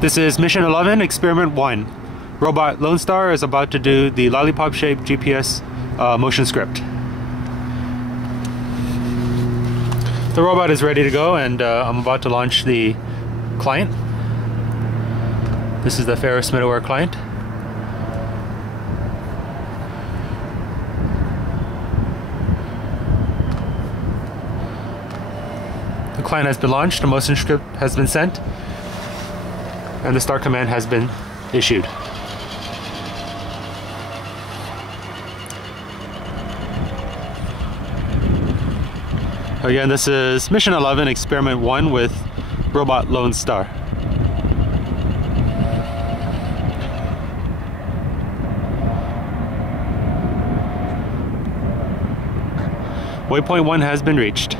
This is Mission 11, Experiment 1. Robot Lone Star is about to do the lollipop-shaped GPS motion script. The robot is ready to go, and I'm about to launch the client. This is the Ferris middleware client. The client has been launched, the motion script has been sent, and the start command has been issued. Again, this is Mission 11, Experiment 1 with Robot Lone Star. Waypoint 1 has been reached.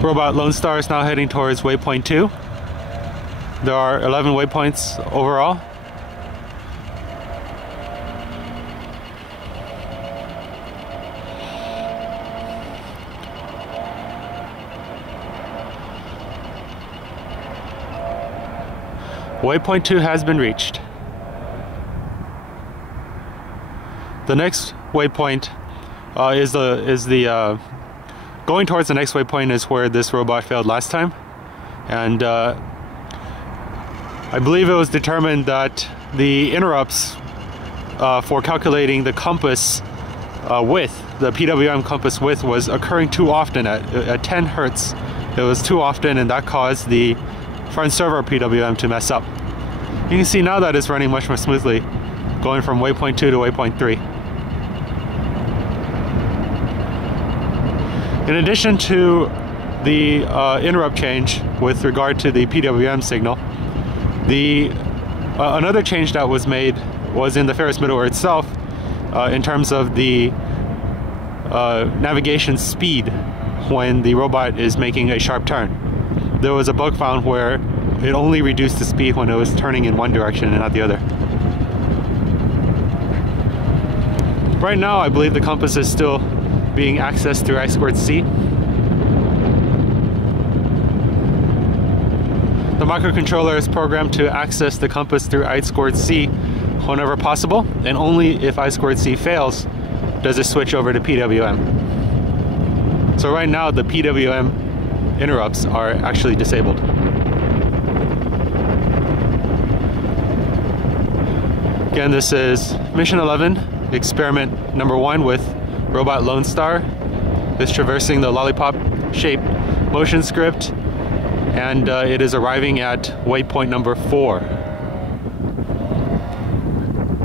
Robot Lone Star is now heading towards waypoint 2. There are 11 waypoints overall. Waypoint 2 has been reached. The next waypoint going towards the next waypoint is where this robot failed last time, and I believe it was determined that the interrupts for calculating the compass width, the PWM compass width, was occurring too often at 10 Hertz. It was too often, and that caused the front server PWM to mess up. You can see now that it's running much more smoothly, going from waypoint 2 to waypoint 3. In addition to the interrupt change with regard to the PWM signal, another change that was made was in the Ferris middleware itself, in terms of the navigation speed when the robot is making a sharp turn. There was a bug found where it only reduced the speed when it was turning in one direction and not the other. Right now, I believe the compass is still being accessed through I2C. The microcontroller is programmed to access the compass through I2C whenever possible, and only if I2C fails does it switch over to PWM. So right now the PWM interrupts are actually disabled. Again, this is Mission 11, Experiment number 1 with Robot Lone Star. It's traversing the lollipop-shaped motion script, and it is arriving at waypoint number 4.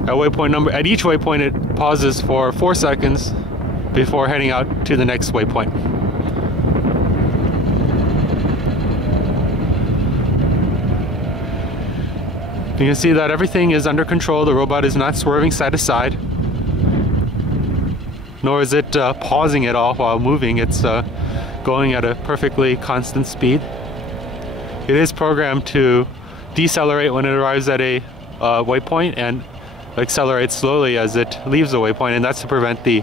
At each waypoint, it pauses for 4 seconds before heading out to the next waypoint. You can see that everything is under control. The robot is not swerving side to side, nor is it pausing at all while moving. It's going at a perfectly constant speed. It is programmed to decelerate when it arrives at a waypoint and accelerate slowly as it leaves the waypoint, and that's to prevent the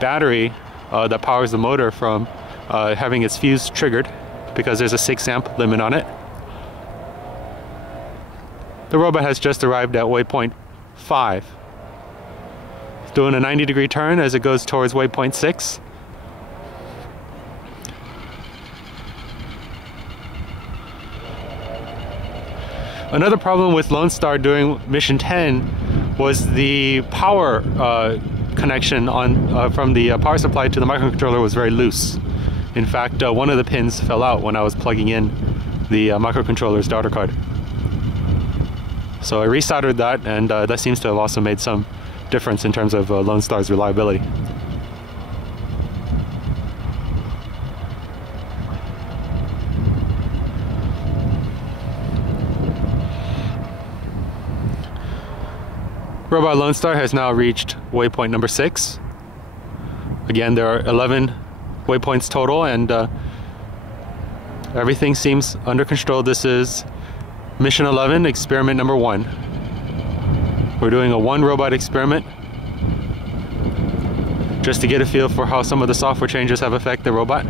battery that powers the motor from having its fuse triggered, because there's a 6 amp limit on it. The robot has just arrived at waypoint 5. It's doing a 90-degree turn as it goes towards waypoint 6. Another problem with Lone Star during Mission 10 was the power connection from the power supply to the microcontroller was very loose. In fact, one of the pins fell out when I was plugging in the microcontroller's daughter card. So I resoldered that, and that seems to have also made some difference in terms of Lone Star's reliability. Robot Lone Star has now reached waypoint number 6. Again, there are 11 waypoints total, and everything seems under control. This is Mission 11, Experiment number 1. We're doing a 1 robot experiment just to get a feel for how some of the software changes have affected the robot.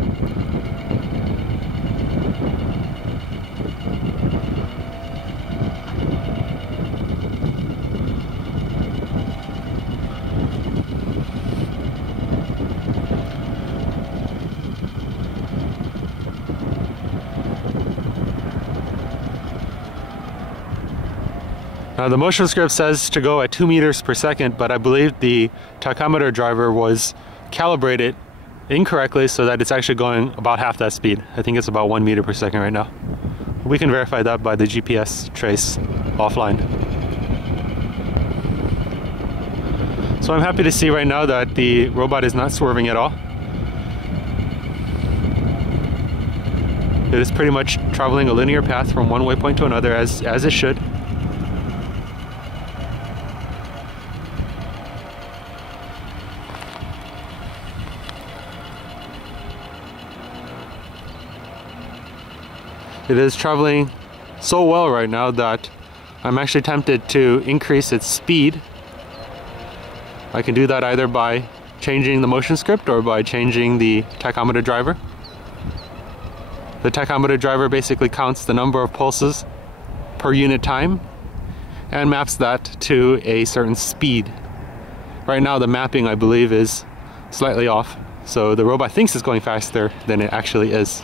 Now the motion script says to go at 2 meters per second, but I believe the tachometer driver was calibrated incorrectly so that it's actually going about half that speed. I think it's about 1 meter per second right now. We can verify that by the GPS trace offline. So I'm happy to see right now that the robot is not swerving at all. It is pretty much traveling a linear path from one waypoint to another as it should. It is traveling so well right now that I'm actually tempted to increase its speed. I can do that either by changing the motion script or by changing the tachometer driver. The tachometer driver basically counts the number of pulses per unit time and maps that to a certain speed. Right now the mapping, I believe, is slightly off, so the robot thinks it's going faster than it actually is.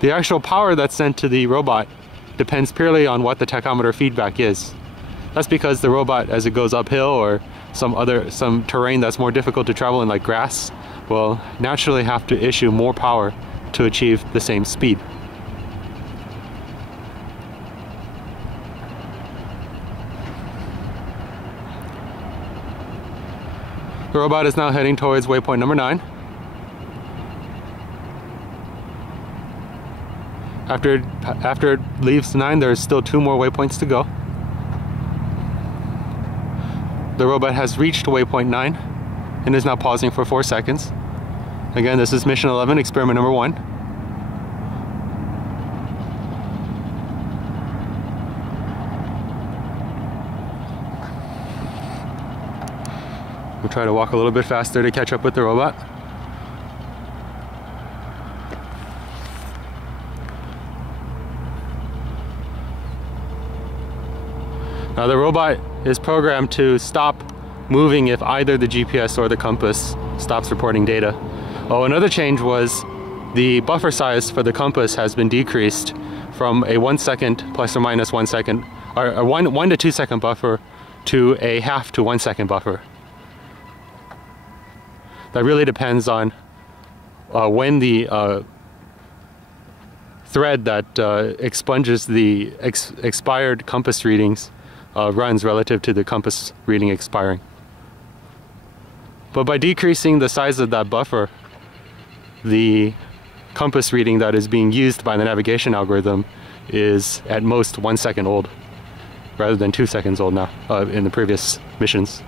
The actual power that's sent to the robot depends purely on what the tachometer feedback is. That's because the robot, as it goes uphill or some terrain that's more difficult to travel in, like grass, will naturally have to issue more power to achieve the same speed. The robot is now heading towards waypoint number 9. After it leaves 9, there's still 2 more waypoints to go. The robot has reached waypoint 9 and is now pausing for 4 seconds. Again, this is mission 11, experiment number 1. We'll try to walk a little bit faster to catch up with the robot. Now the robot is programmed to stop moving if either the GPS or the compass stops reporting data. Oh, another change was the buffer size for the compass has been decreased from a 1 second plus or minus 1 second, or a 1 to 2 second buffer to a half to 1 second buffer. That really depends on when the thread that expunges the expired compass readings runs relative to the compass reading expiring. But by decreasing the size of that buffer, the compass reading that is being used by the navigation algorithm is at most 1 second old, rather than 2 seconds old now in the previous missions.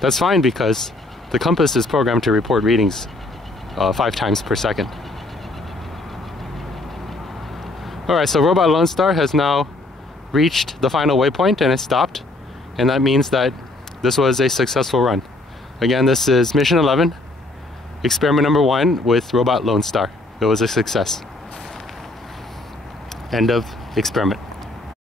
That's fine because the compass is programmed to report readings 5 times per second. Alright, so Robot Lone Star has now reached the final waypoint and it stopped, and that means that this was a successful run. Again, this is mission 11, experiment number 1 with Robot Lone Star. It was a success. End of experiment.